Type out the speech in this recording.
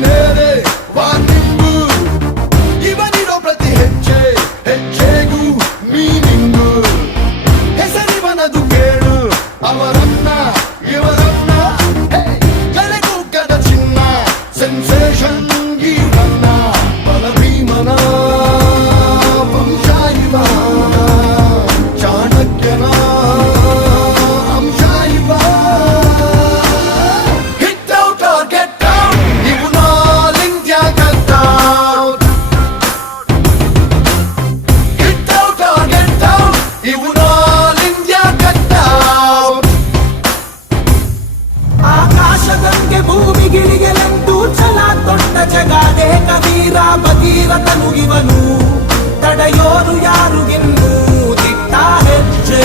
ಮೇಲೆ ವಾನಿಂಬು ಇವನಿರೋ ಪ್ರತಿ ಹೆಜ್ಜೆ ಹೆಜ್ಜೆಗೂ ಮೀನಿಂಗು ಹೆಸರಿವನದು ಕೇಳು ಅವರನ್ನ ಇವರನ್ನ ಎಲೆಗೂಗದ ಚಿನ್ನ ಸೆನ್ಸೇಷನ್ ಗೀರನ್ನ ಬಲ ಭೀಮನ ವಂಶ ಇವ ಚಾಣಕ್ಯನ ಅಂಶ ಇವ hit out or get out ಇವು ನಾಲ್ India cut out hit out or get out ಇವು ನಾಲ್ ಇಂಡಿಯಾ ಕಟ್ ಔಟ್ ಆಕಾಶದಂಗೆ ಭೂಮಿಗಿಳಿಯಲೆಂದು ಛಲ ತೊಟ್ಟ ಜಗಾದೆ ಕಬೀರ ಭಗೀರಥನು ಇವನು ತಡೆಯೋರು ಯಾರು ಇನ್ನು ದಿಟ್ಟ ಹೆಜ್ಜೆ